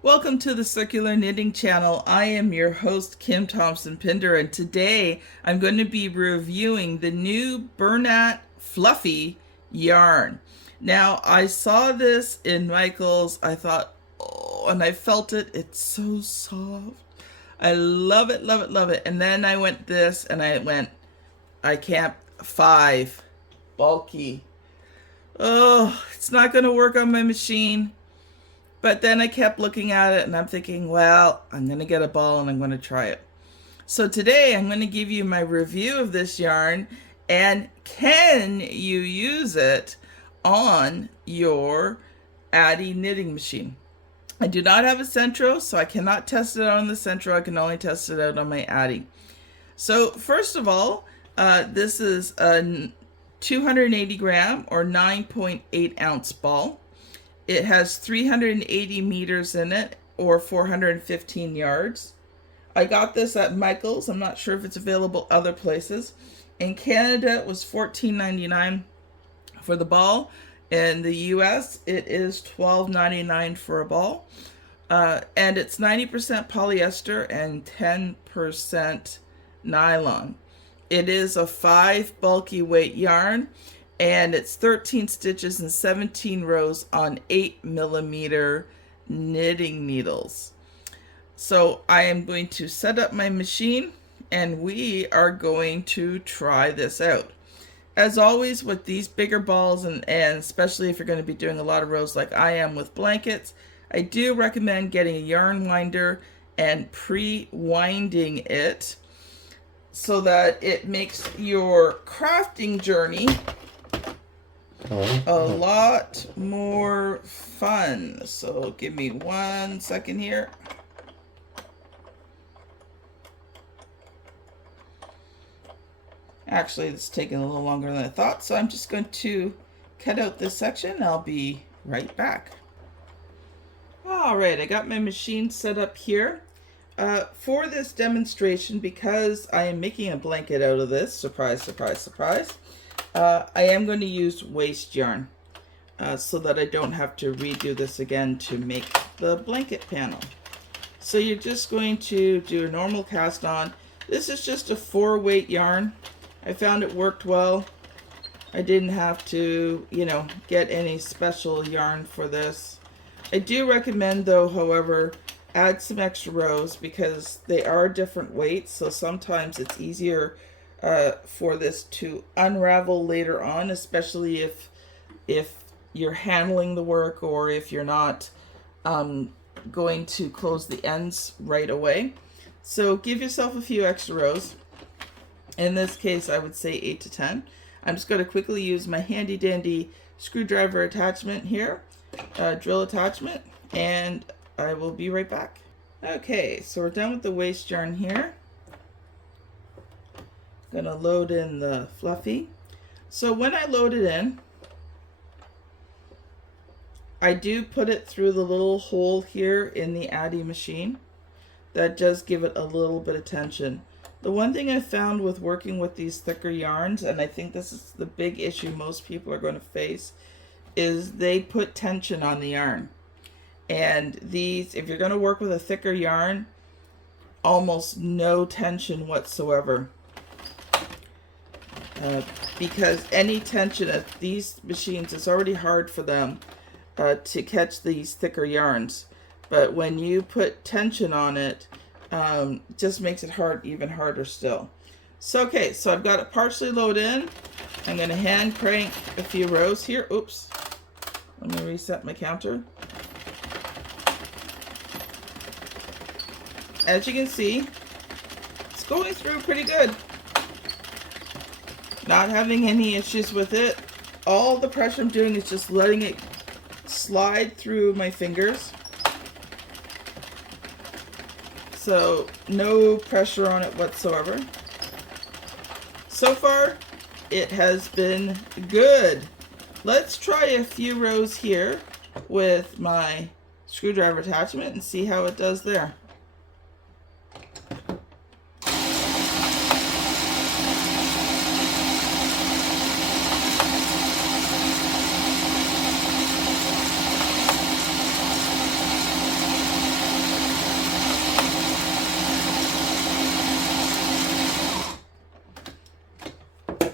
Welcome to the Circular Knitting Channel. I am your host, Kim Thompson-Pinder, and today I'm going to be reviewing the new Bernat Fluffee yarn. Now, I saw this in Michael's. I thought, oh, and I felt it. It's so soft. I love it, love it, love it. And then I went this, and I went, I can't, 5, bulky. Oh, it's not going to work on my machine. But then I kept looking at it and I'm thinking, well, I'm going to get a ball and I'm going to try it. So today I'm going to give you my review of this yarn and can you use it on your Addi knitting machine. I do not have a Centro, so I cannot test it out on the Centro. I can only test it out on my Addi. So first of all, this is a 280 gram or 9.8 ounce ball. It has 380 meters in it, or 415 yards. I got this at Michael's. I'm not sure if it's available other places. In Canada, it was $14.99 for the ball. In the US, it is $12.99 for a ball. And it's 90% polyester and 10% nylon. It is a 5 bulky weight yarn. And it's 13 stitches and 17 rows on 8mm knitting needles. So I am going to set up my machine and we are going to try this out. As always with these bigger balls, and especially if you're going to be doing a lot of rows like I am with blankets, I do recommend getting a yarn winder and pre-winding it so that it makes your crafting journey a lot more fun. So give me 1 second here. Actually, it's taking a little longer than I thought, so I'm just going to cut out this section. I'll be right back. Alright, I got my machine set up here. For this demonstration, because I am making a blanket out of this, surprise, surprise, surprise, I am going to use waste yarn so that I don't have to redo this again to make the blanket panel. So you're just going to do a normal cast on. This is just a 4-weight yarn. I found it worked well. I didn't have to, get any special yarn for this. I do recommend though, however, add some extra rows because they are different weights, so sometimes it's easier for this to unravel later on, especially if you're handling the work or if you're not going to close the ends right away. So give yourself a few extra rows. In this case, I would say 8 to 10. I'm just going to quickly use my handy dandy screwdriver attachment here, drill attachment, and I will be right back. Okay, so we're done with the waste yarn here. Gonna load in the fluffy. So when I load it in, I do put it through the little hole here in the Addi machine. That does give it a little bit of tension. The one thing I found with working with these thicker yarns, and I think this is the big issue most people are going to face, is they put tension on the yarn. And these, if you're going to work with a thicker yarn, almost no tension whatsoever. Because any tension at these machines, it's already hard for them to catch these thicker yarns. But when you put tension on it, just makes it even harder still. So okay, so I've got it partially loaded in. I'm going to hand crank a few rows here. Oops. Let me reset my counter. As you can see, it's going through pretty good. Not having any issues with it. All the pressure I'm doing is just letting it slide through my fingers. So no pressure on it whatsoever. So far, it has been good. Let's try a few rows here with my screwdriver attachment and see how it does there.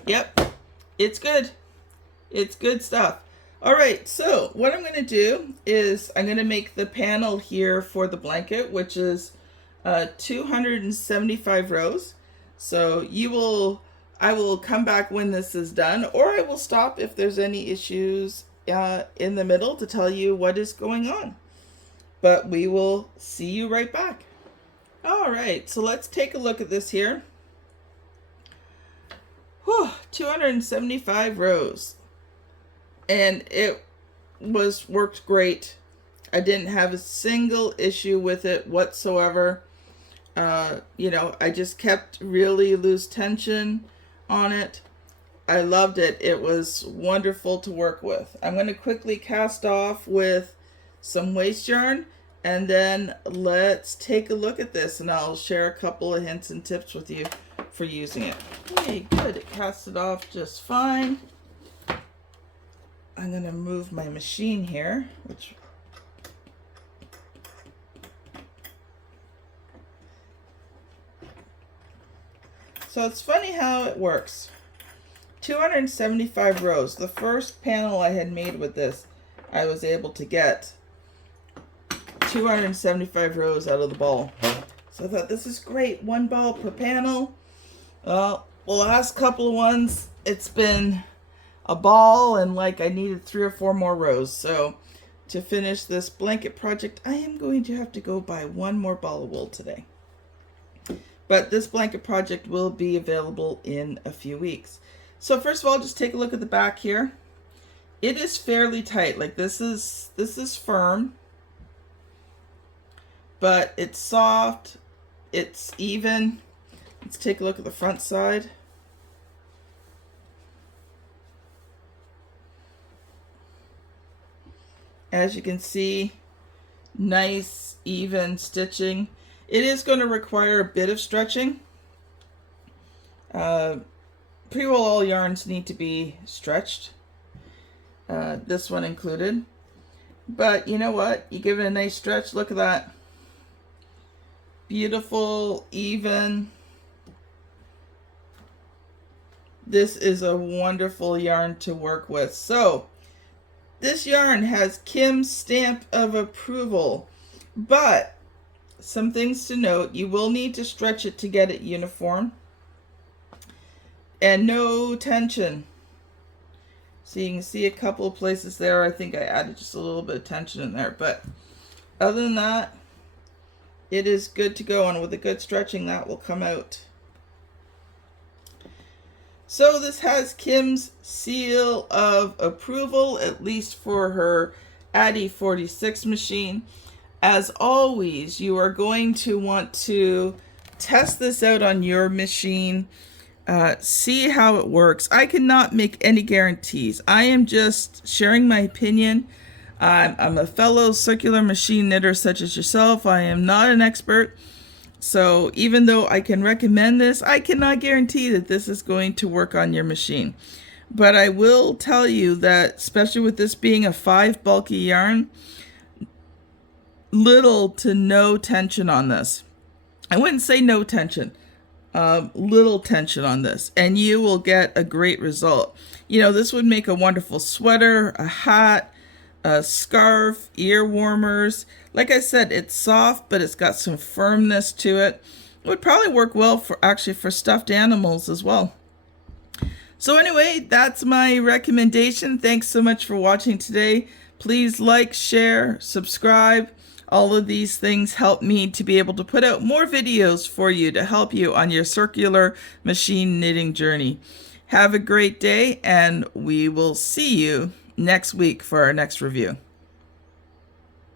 Yep, it's good. It's good stuff. All right, so what I'm going to do is I'm going to make the panel here for the blanket, which is 275 rows. So I will come back when this is done, or I will stop if there's any issues in the middle to tell you what is going on. But we will see you right back. All right, so let's take a look at this here. Whew, 275 rows. And it worked great. I didn't have a single issue with it whatsoever. You know, I just kept really loose tension on it. I loved it. It was wonderful to work with. I'm going to quickly cast off with some waste yarn, and then let's take a look at this, and I'll share a couple of hints and tips with you for using it. Okay, good. It casted off just fine. I'm going to move my machine here, so it's funny how it works. 275 rows. The first panel I had made with this, I was able to get 275 rows out of the ball. So I thought, this is great. One ball per panel. Well, the last couple of ones, it's been a ball, and like I needed 3 or 4 more rows. So to finish this blanket project, I am going to have to go buy 1 more ball of wool today. But this blanket project will be available in a few weeks. So first of all, just take a look at the back here. It is fairly tight. Like this is firm, but it's soft, it's even. Let's take a look at the front side. As you can see, nice even stitching. It is going to require a bit of stretching. Pretty well all yarns need to be stretched, this one included. But you know what? You give it a nice stretch. Look at that. Beautiful, even. This is a wonderful yarn to work with. So, this yarn has Kim's stamp of approval, but some things to note: you will need to stretch it to get it uniform, and no tension. So you can see a couple of places there. I think I added just a little bit of tension in there, but other than that, it is good to go, and with a good stretching that will come out. So this has Kim's seal of approval, at least for her Addi 46 machine. As always, you are going to want to test this out on your machine, see how it works. I cannot make any guarantees. I am just sharing my opinion. I'm a fellow circular machine knitter such as yourself. I am not an expert. So even though I can recommend this, I cannot guarantee that this is going to work on your machine. But I will tell you that, especially with this being a 5 bulky yarn, little to no tension on this. I wouldn't say no tension, little tension on this, and you will get a great result. You know, this would make a wonderful sweater, a hat, a scarf, ear warmers. Like I said, it's soft, but it's got some firmness to it. It would probably work well for stuffed animals as well. So anyway, that's my recommendation. Thanks so much for watching today. Please like, share, subscribe. All of these things help me to be able to put out more videos for you to help you on your circular machine knitting journey. Have a great day, and we will see you next week for our next review.